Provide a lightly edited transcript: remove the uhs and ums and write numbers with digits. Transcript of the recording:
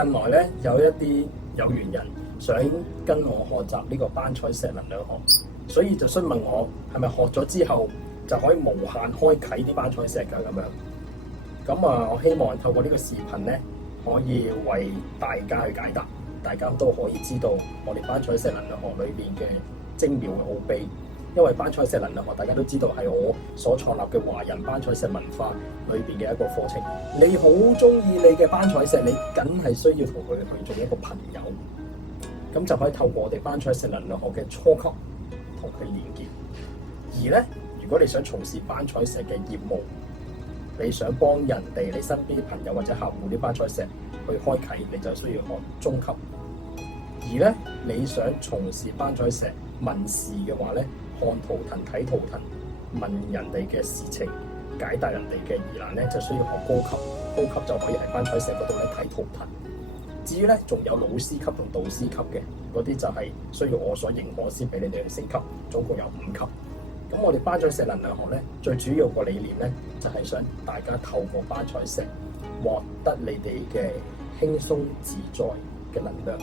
近來咧有一啲有緣人想跟我學習呢個班賽石能量學，所以就詢問我係咪學咗之後就可以無限開啓啲班賽石㗎咁樣。咁我希望透過呢個視頻咧，可以為大家去解答，大家都可以知道我哋班賽石能量學裏邊嘅精妙嘅奧秘。因為班賽石能量學大家都知道係我所創立嘅華人班賽石文化裏邊嘅一個課程。你好中意你嘅班賽石，你梗係需要同佢去做一個朋友，咁就可以透過我哋班賽石能量學嘅初級同佢連結。而咧，如果你想從事班賽石嘅業務，你想幫人哋你身邊朋友或者客戶啲班賽石去開啓，你就需要學中級。而咧，你想從事班賽石問事嘅話咧，看圖騰、睇圖騰、問人哋嘅事情、解答人哋嘅疑難咧，就需要學高級。高級就可以喺班賽石嗰度咧睇圖騰。至於咧，仲有老師級同導師級嘅嗰啲，就係需要我所認可先俾你哋去升級。總共有5級。咁我哋班賽石能量學咧，最主要個理念咧，就係想大家透過班賽石獲得你哋嘅輕鬆自在嘅能量。